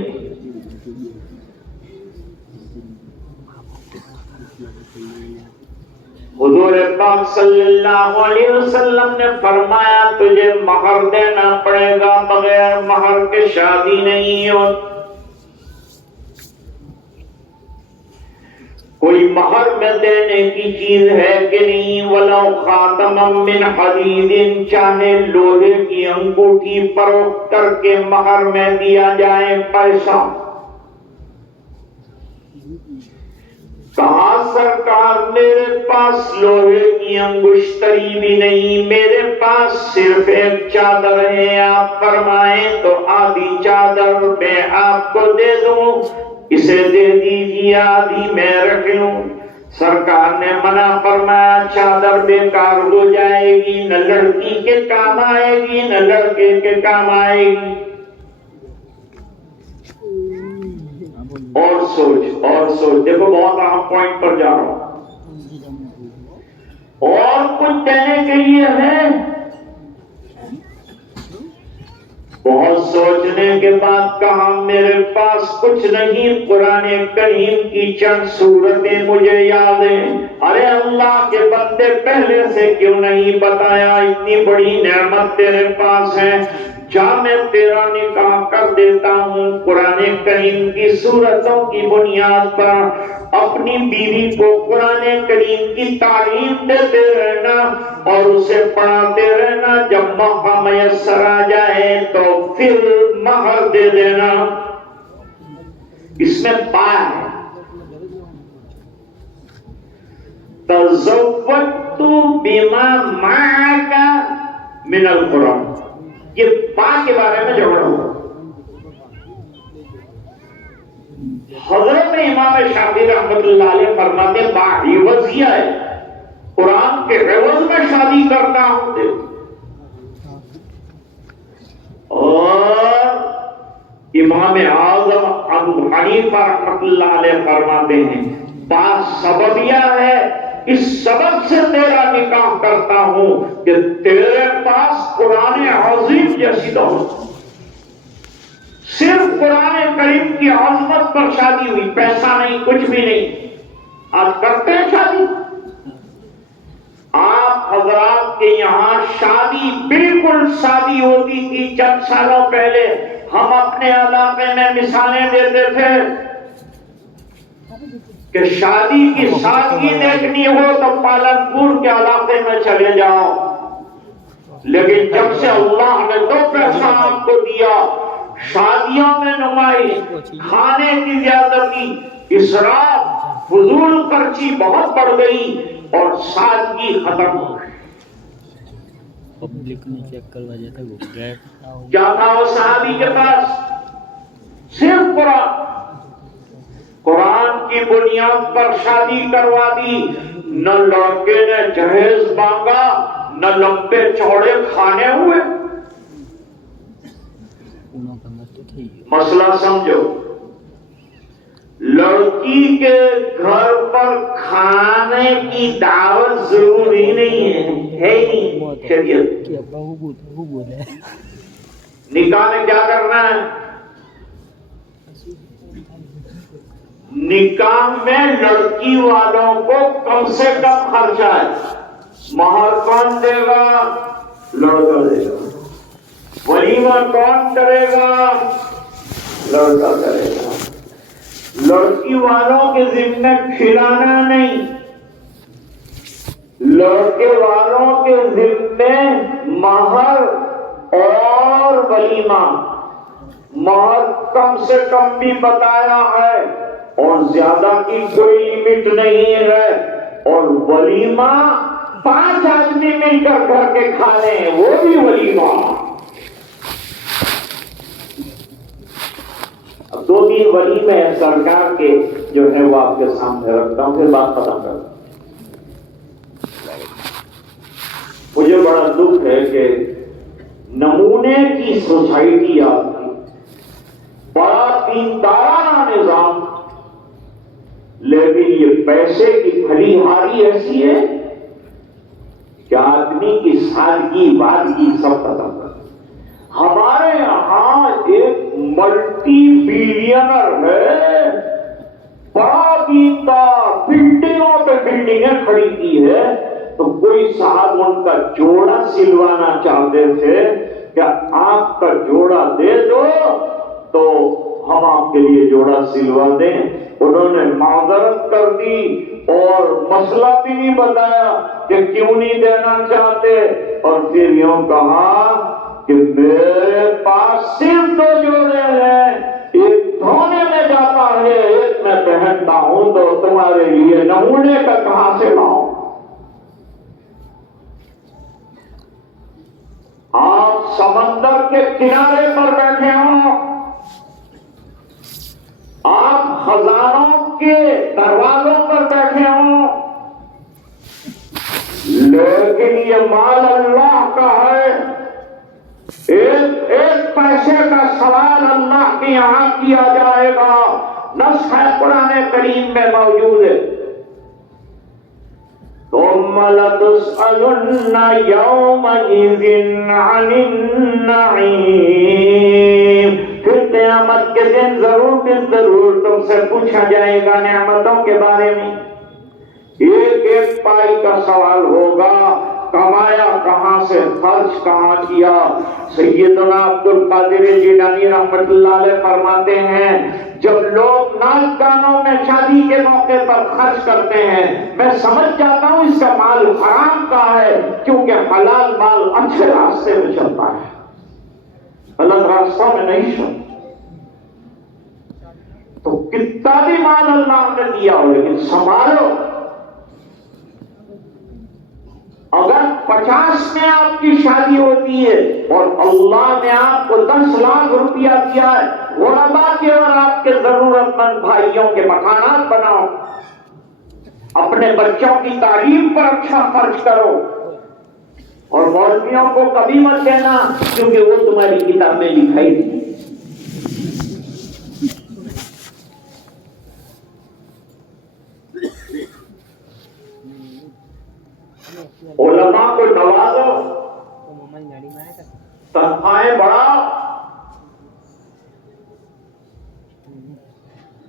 हुजूर पाक सल्लल्लाहु अलैहि वसल्लम ने फरमाया, तुझे महर देना पड़ेगा, बगैर महर के शादी नहीं हो। कोई महर में देने की चीज है कि नहीं? वलो खातम मिन हदीदिन, चाहे लोहे की अंगूठी फरोख्त करके महर में दिया जाए पैसा। कहा सरकार, मेरे पास लोहे की अंगुश्तरी भी नहीं, मेरे पास सिर्फ एक चादर है, आप फरमाएं तो आधी चादर मैं आपको दे दूं, इसे दे दीजिए, आधी मैं रख लूं। सरकार ने मना फरमाया, चादर बेकार हो जाएगी, न लड़की के काम आएगी न लड़के के काम आएगी। और सोच, देखो बहुत अहम पॉइंट पर जा रहा हूं। और कुछ देने के लिए है? बहुत सोचने के बाद कहा, मेरे पास कुछ नहीं, कुरान करीम की चंद सूरतें मुझे याद हैं। अरे अल्लाह के बंदे, पहले से क्यों नहीं बताया? इतनी बड़ी नेमत तेरे पास है, जा मैं तेरा निकाह कर देता हूँ। कुरान करीम की सूरतों की बुनियाद पर अपनी बीवी को कुरान करीम की तालीम देते रहना और उसे पढ़ाते रहना। जब मौका मयस्सर आ जाए तो फिर महर दे देना। इसमें पाया है, तज़व्वजतु बिमा माअका मिनल कुरान। ये पा के बारे में झगड़ा हुआ। हज़रत इमाम शाफी रहमतुल्लाह अलैह फरमाते, बाहिवज़िया है, कुरान के एवज में शादी करता हूं। और इमाम आज़म अबू हनीफा रहमतुल्लाह अलैह फरमाते हैं, बात सबबिया है, इस सबब से तेरा निकाह करता हूं कि तेरे पास कुरान अज़ीम जैसी दौलत, सिर्फ कुरान करीम की आज़मत पर शादी हुई, पैसा नहीं, कुछ भी नहीं। आज करते हैं शादी। आप हजरात के यहाँ शादी बिल्कुल शादी होती थी चंद सालों पहले। हम अपने इलाके में मिसालें देते थे कि शादी की सादगी देखनी हो तो पालनपुर के इलाके में चले जाओ। लेकिन जब से अल्लाह ने दो पैसा आपको दिया, शादियों में नुमाइश, खाने की ज्यादती, इसराफ, फजूल खर्ची बहुत बढ़ गई और सादगी खत्म हो गई। पब्लिक ने चेक करवा जाता वो क्या था वो सहाबी के पास? सिर्फ कुरान। कुरान की बुनियाद पर शादी करवा दी। न लड़के ने जहेज मांगा, न लंबे चौड़े खाने हुए। मसला समझो, लड़की के घर पर खाने की दावत जरूरी नहीं है ही नहीं शरीयत। निकाह में क्या करना है? निकाह में लड़की वालों को कम से कम खर्चा है। महर कौन देगा? लड़का देगा। वलीमा कौन करेगा? लड़का करेगा। लड़की वालों के जिम्मे खिलाना नहीं, लड़के वालों के जिम्मे महर और वलीमा। महर कम से कम भी बताया है और ज्यादा की कोई लिमिट नहीं है। और वलीमा 5 आदमी मिलकर घर के खाने, वो भी वलीमा। अब 2-3 वलीमे सरकार के जो है वो आपके सामने रखता हूं, फिर बात खत्म कर। मुझे बड़ा दुख है कि नमूने की सोसाइटी आपकी, बड़ा दीनदाराना निजाम, लेकिन ये पैसे की फलीहारी ऐसी है कि आदमी की सादगी वादगी सब खत्म कर। हमारे यहां एक मल्टी बिलियनर है, बड़ा दीनदार, बिल्डिंगों पे बिल्डिंगें खड़ी की है। तो कोई साहब उनका जोड़ा सिलवाना चाहते थे, क्या आपका जोड़ा दे दो तो हम आपके लिए जोड़ा सिलवा दें। उन्होंने माजरत कर दी और मसला भी नहीं बताया कि क्यों नहीं देना चाहते, और फिर यूं कहा कि मेरे पास सिर्फ 2 जोड़े हैं, एक धोने में जाता है, एक मैं पहनता हूं, तो तुम्हारे लिए नमूने का कहां से लाऊं? आप समंदर के किनारे पर बैठे हो, आप खजानों के दरवाजों पर बैठे हो, लेकिन ये माल अल्लाह का है। एक पैसे का सवाल अल्लाह के यहां किया जाएगा। नस्ख है कुरान करीम में मौजूद है। तुम लतुसअलुन्ना यौमइज़िन अनिन नईम, फिर क़यामत के दिन जरूर तुमसे पूछा जाएगा नेमतों के बारे में। एक एक पाई का सवाल होगा, कमाया कहां से, खर्च कहां किया। सैयदना अब्दुल कादिर जिलानी रहमतुल्लाह अलैह फरमाते हैं, जब लोग नाच गानों में शादी के मौके पर खर्च करते हैं, मैं समझ जाता हूं इसका माल हराम का है, क्योंकि हलाल माल अच्छे रास्ते में चलता है, गलत रास्ता में नहीं चलता। तो कितना भी माल अल्लाह ने दिया हो, लेकिन संभालो। अगर 50 में आपकी शादी होती है और अल्लाह ने आपको 10 लाख रुपया दिया है, गुरबा के और आपके जरूरतमंद भाइयों के मकानात बनाओ, अपने बच्चों की तालीम पर अच्छा खर्च करो, और मौलवियों को कभी मत कहना क्योंकि वो तुम्हारी किताब में लिखाई थी। उलमा को नवाजो, तनख्वाहें बढ़ाओ,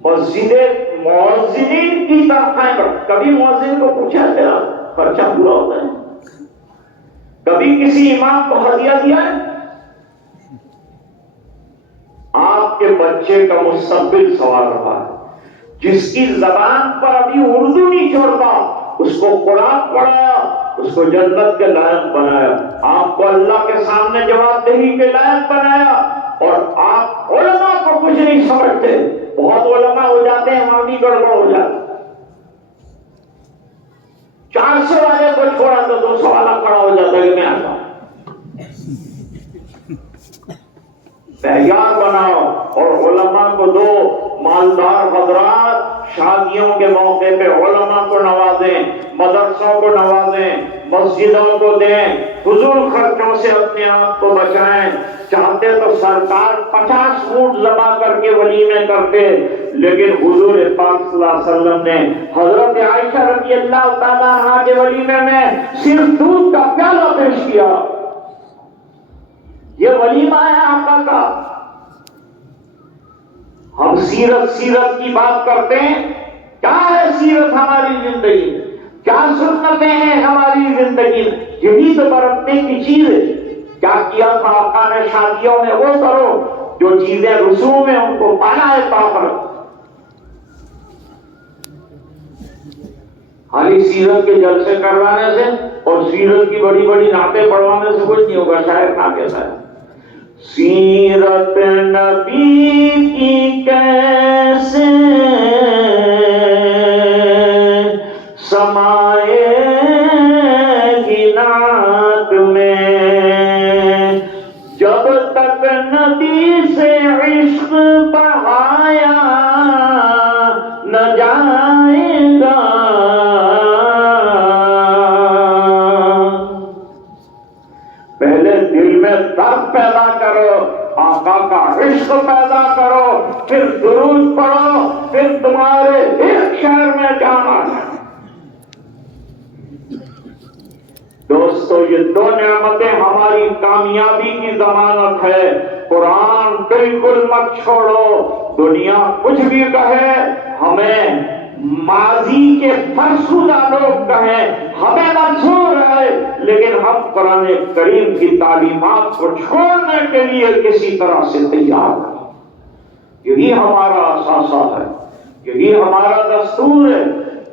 मुअज्जिनीन की तनख्वाहें बढ़ाओ। कभी मुअज्जिन को पूछा तेरा खर्चा पूरा होता है? कभी किसी इमाम को हदिया दिया है? आपके बच्चे का मुस्तकबिल सवाल रहा है। जिसकी जबान पर अभी उर्दू नहीं छोड़ता, उसको कुरान पढ़ाया, उसको जन्नत के लायक बनाया। आपको अल्लाह के के सामने जवाबदेही के लायक बनाया, और आप उलमा को कुछ नहीं समझते। बहुत उलमा हो जाते हैं, वहां भी गड़बड़ हो जाता। 400 वाले को छोड़ा तो 200 वाला खड़ा हो जाता है कि मैं आता हूं। तैयार बनाओ और उलमा को दो। मालदार हजरात शादियों के मौके पे उलमा को नवाजें, मदरसों को नवाजें, मस्जिदों को दें, फुजूल खर्चों से अपने आप को बचाएं। चाहते तो सरकार 50 ऊंट जमा करके वलीमे करते, लेकिन हुजूर पाक सल्लल्लाहु अलैहि वसल्लम ने हजरत आयशा रज़ी अल्लाह तआला अन्हा के वलीमे में सिर्फ दूध का प्याला पेश किया। ये वलीमा है आका का। हम सीरत की बात करते हैं। क्या है सीरत हमारी जिंदगी में? क्या सुन्नतें हैं हमारी जिंदगी में? यही तो बरतने की चीज है। क्या किया था आका ने शादियों में? वो करो जो चीजें रसूम में उनको पाना है ताकत। खाली सीरत के जलसे करवाने से और सीरत की बड़ी बड़ी नातें पढ़वाने से कुछ नहीं होगा। शायद ना कहता है सीरत नबी की कैसे समाएगी नात में, जब तक नबी से इश्क बढ़ाया न जाएगा। पहले दिल में दर्द पैदा करो, आका का इश्क पैदा करो, फिर दुरूद पढ़ो, फिर तुम्हारे एक शहर में जाना है। दोस्तों, ये दो नेमतें हमारी कामयाबी की जमानत है। कुरान बिल्कुल मत छोड़ो। दुनिया कुछ भी कहे, हमें माजी के फरसुदा लोग कहें, हमें मंजूर है, लेकिन हम कुरान करीम की तालीमात को छोड़ने के लिए किसी तरह से तैयार हैं। यही हमारा असासा है, यही हमारा दस्तूर है,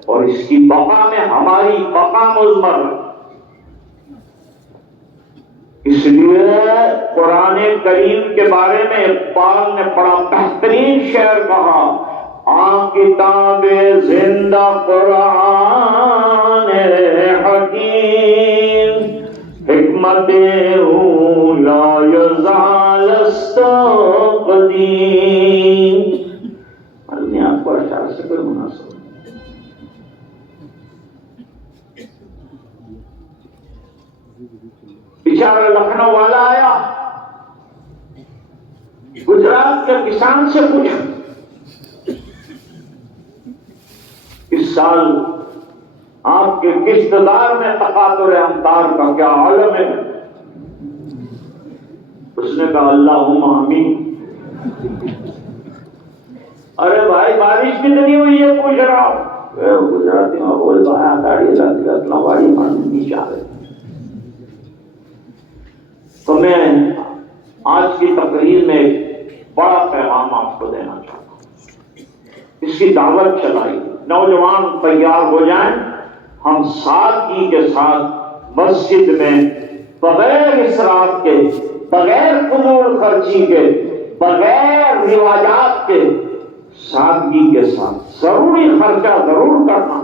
और इसकी बका में हमारी बका मुज़मर है। इसलिए कुरान करीम के बारे में इक़बाल ने बड़ा बेहतरीन शेर कहा, आ किताबे जिंदा कुरान हकीम, हिकमते ला यज़ाल कदीम। अपने आप को अशार से कोई मुनासिब बेचारा लखनऊ वाला आया, गुजरात के किसान से पूछा इस साल आपके किश्तदार में तकातुर अमतार का क्या आलम है? उसने कहा अल्लाहुम्मा आमीन। अरे भाई, बारिश कितनी हुई है पूछ रहा हूं। गुजराती में बोल रहा गाड़ी लंबाड़ी मारनी चाह रहे। तो मैं आज की तकरीर में बड़ा पैगाम आपको देना चाहता हूं। इसकी दावत चलाई, नौजवान तैयार हो जाएं। हम सादगी के साथ मस्जिद में बगैर इसराफ के, बगैर फजूल खर्ची के, बगैर रिवाजात के, सादगी के साथ जरूरी खर्चा जरूर करना।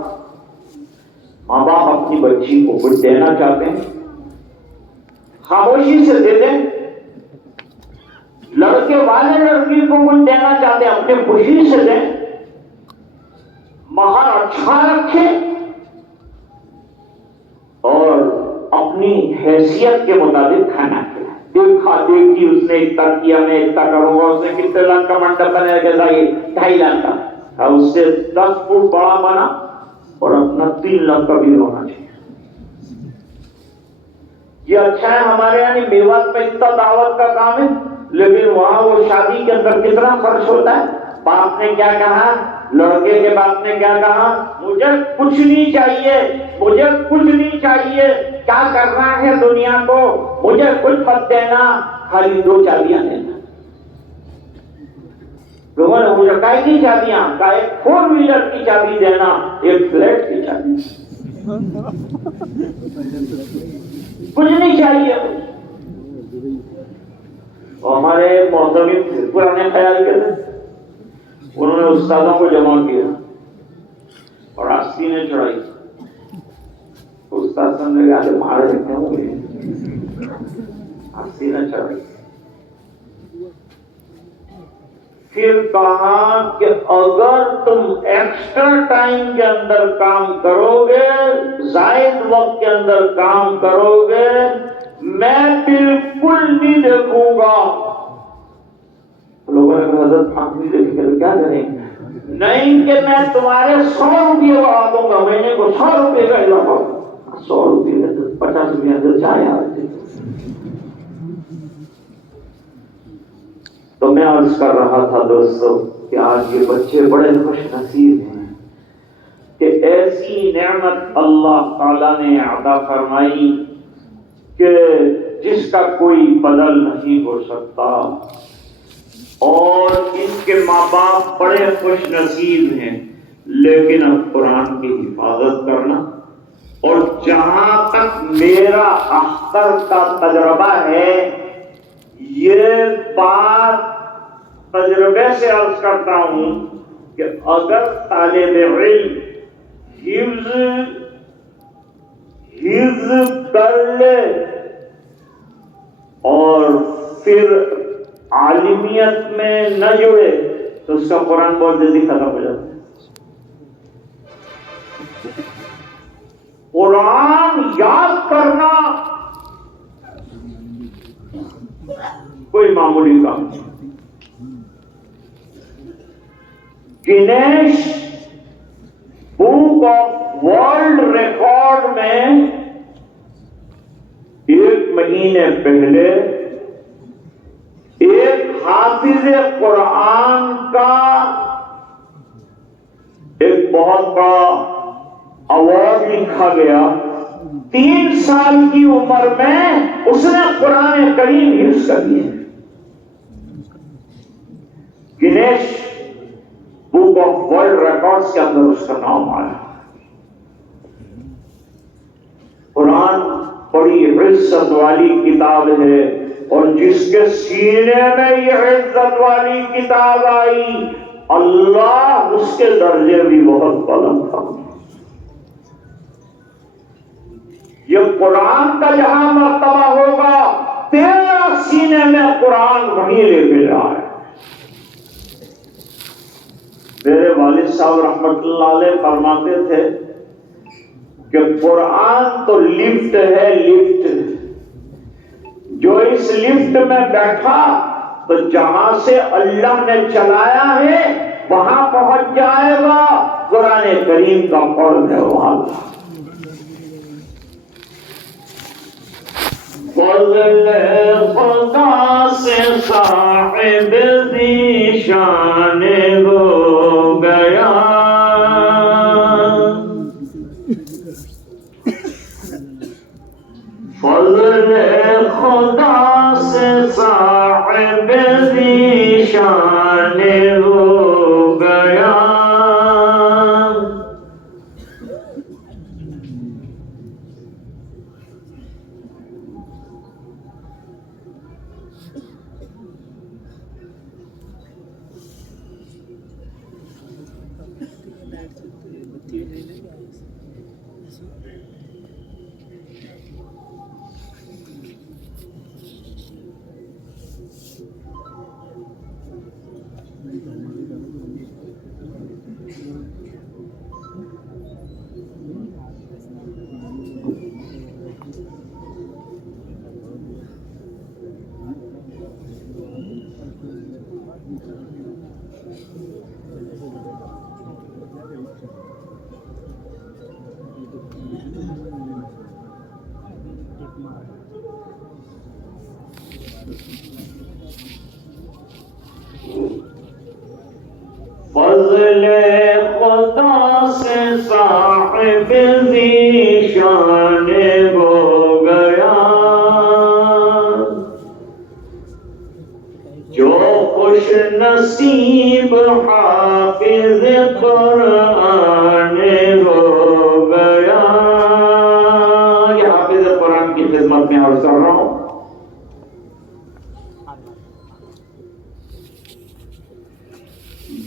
माँ बाप अपनी बच्ची को कुछ देना चाहते हैं, खामोशी से दे दें। लड़के वाले लड़की को कुछ देना चाहते हैं, अपने खुशी से दें। महर अच्छा रखें और अपनी हैसियत के मुताबिक खाना खिलाएं। देखा देखी उसने इतना किया, मैं इतना करूंगा, उसने कितने लाख का मंडप बनाया, 2.5 लाख का, उससे 10 फुट बड़ा बना और अपना 3 लाख का बिल होना चाहिए। ये अच्छा है। हमारे यहाँ मेवात में इतना दावत का काम है, लेकिन वहां वो शादी के अंदर कितना खर्च होता है। बाप ने क्या कहा, लड़के के बाप ने क्या कहा, मुझे कुछ नहीं चाहिए, मुझे कुछ नहीं चाहिए, क्या करना है दुनिया को, मुझे कुछ मत देना, खाली 2 चाबियां देना। लोगों ने मुझे काय की चाबियां, का एक 4 व्हीलर की चाबी देना, एक फ्लैट की चाबी, कुछ नहीं चाहिए। और हमारे मोहतमिम थे, पुराने ख्याल के थे, उन्होंने उस्तादों को जमा किया और आस्ती ने चढ़ाई। उस्ताद समझे आगे मारे देते होंगे, आस्ती ने चढ़ाई। फिर कहा कि अगर तुम एक्स्ट्रा टाइम के अंदर काम करोगे, जायद वक्त के अंदर काम करोगे, मैं बिल्कुल नहीं देखूंगा। लोगों ने कहा हज़रत आप नहीं देखेंगे क्या करेंगे? नहीं कि मैं तुम्हारे 100 रुपये बढ़ा दूंगा, महीने को 100 रुपये का इजाफा। 100 रुपये का 50 रुपये अंदर चाहे आते। तो मैं अर्ज कर रहा था दोस्तों कि आज के बच्चे बड़े खुश नसीब हैं कि ऐसी नेमत अल्लाह ताला ने अता फरमाई कि जिसका कोई बदल नहीं हो सकता। और इनके माँ बाप बड़े खुश नसीब हैं, लेकिन अब कुरान की हिफाजत करना। और जहां तक मेरा अख्तर का तजर्बा है, ये बात तजर्बे से अर्ज करता हूं कि अगर तालिब इल्म हिफ्ज़ कर ले और फिर आलिमियत में न जुड़े तो उसका कुरान बहुत जल्दी खत्म हो जाता है। कुरान याद करना कोई मामूली काम नहीं। Guinness book of world record में 1 महीने पहले एक हाफिज कुरान का एक बहुत बड़ा अवार्ड लिखा गया। 3 साल की उम्र में उसने कुरान करीम हिफ्ज़ कर लिया। Guinness book of world records के अंदर उसका नाम आया। कुरान बड़ी इज्जत वाली किताब है और जिसके सीने में यह इज्जत वाली किताब आई, अल्लाह उसके दर्जे भी बहुत बुलंद था। ये कुरान का जहां मर्तबा होगा, तेरा सीने में कुरान वहीं लेके जाए। मेरे वालिद साहब रहमतुल्लाह अलैह फरमाते थे कि कुरान तो लिफ्ट है, लिफ्ट। जो इस लिफ्ट में बैठा तो जहां से अल्लाह ने चलाया है वहां पहुंच जाएगा। कुरान करीम का कौल है वहां। खुदा से साहिब ज़ीशान हो गया, फज़ल खुदा से साहिब ज़ीशान हो गया। फज़ल खुदा से साहिब ज़ीशान हो गया, जो खुश नसीब हाफिज़ कुरान हो गया। ये हाफिज़ कुरान की खिदमत में अर्ज़ कर रहा हूं।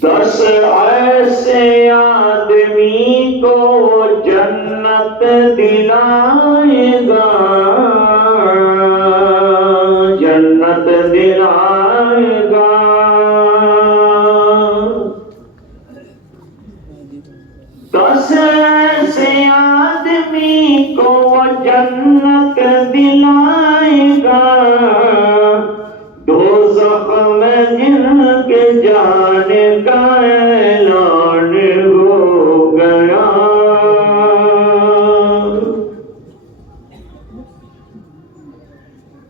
10 ऐसे आदमी को जन्नत दिलाएगा, जन्नत दिलाएगा। 10 ऐसे आदमी को जन्नत दिलाएगा, दोज़ख में जिनके जाने का ऐलान हो गया।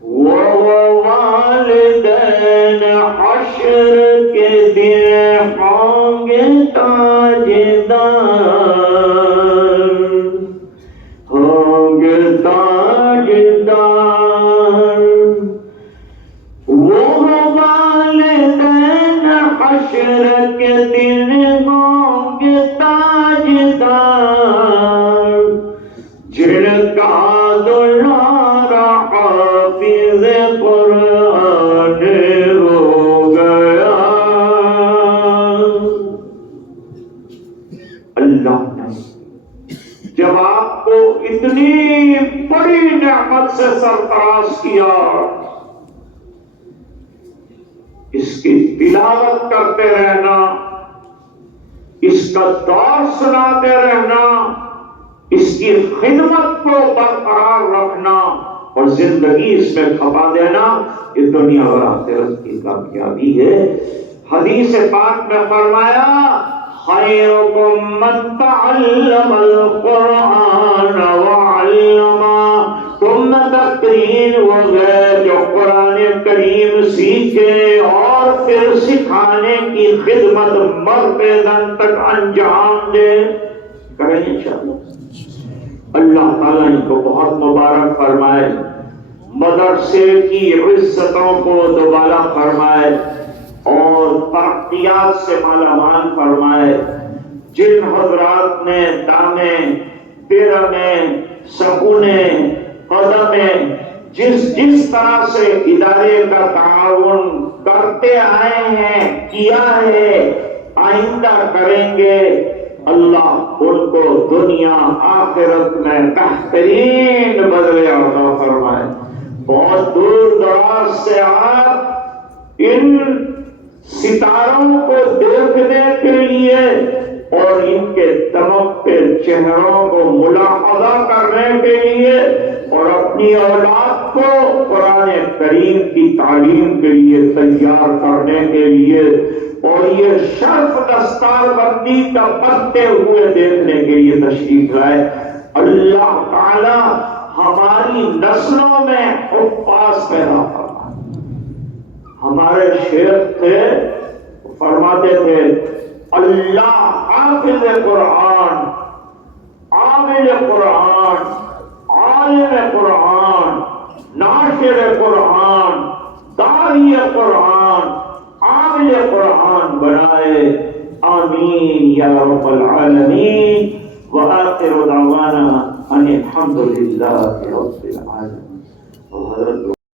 वो वालिदैन हश्र के दिन होंगे ताजदार, होंगे ताजदार। वो वालिदैन हश्र के दिन होंगे ताजदार, जिनका दुलारा हाफिज़ कुरान हो गया। अल्लाह ने जब आपको इतनी बड़ी नेमत से सरफराज किया, इसकी तिलावत करते रहना, इसका दौर सुनाते रहना, इसकी खिदमत को बरकरार रखना और जिंदगी इसमें खपा देना, ये दुनिया और आखिरत की कामयाबी है। हदीस पाक में फरमाया, खैरुकुम मन तअल्लमल कुरान व अल्लमा। तुम में बेहतरीन वो है जो कुरान करीम सीखे और फिर सिखाने की खिदमत मर्द तक अंजाम दे। करें इंशाअल्लाह। अल्लाह ताला इनको बहुत मुबारक फरमाए, मदरसे की इज्जतों को दोबारा फरमाए और तरक्कियात से मालामाल फरमाए। जिन हजरात ने दामे बेरमे सकूने कदमे जिस तरह से इदारे का ताउन करते आए हैं, किया है, आइंदा करेंगे, अल्लाह उनको दुनिया आखिरत में बेहतरीन बदले अता फरमाए। बहुत दूर दराज से आप इन सितारों को देखने के लिए और इनके दमकते चेहरों को मुलाहजा करने के लिए और अपनी औलाद को कुरान करीम की तालीम के लिए तैयार करने के लिए और ये शर्फ दस्तारबंदी का बनते हुए देखने के लिए तशरीफ लाए। अल्लाह ताला हमारी नस्लों में हुफ्फाज पैदा फरमा। हमारे शेख थे, फरमाते थे, अल्लाह हाफिज कुरान, आमिल कुरान, आलिम कुरान, नाशिर कुरान, दाई कुरान, आमिल कुरान बनाए। आमीन या रब्बल आलमीन। व आखिरु दअवाना अनिल हम्दुलिल्लाहि रब्बिल आलमीन।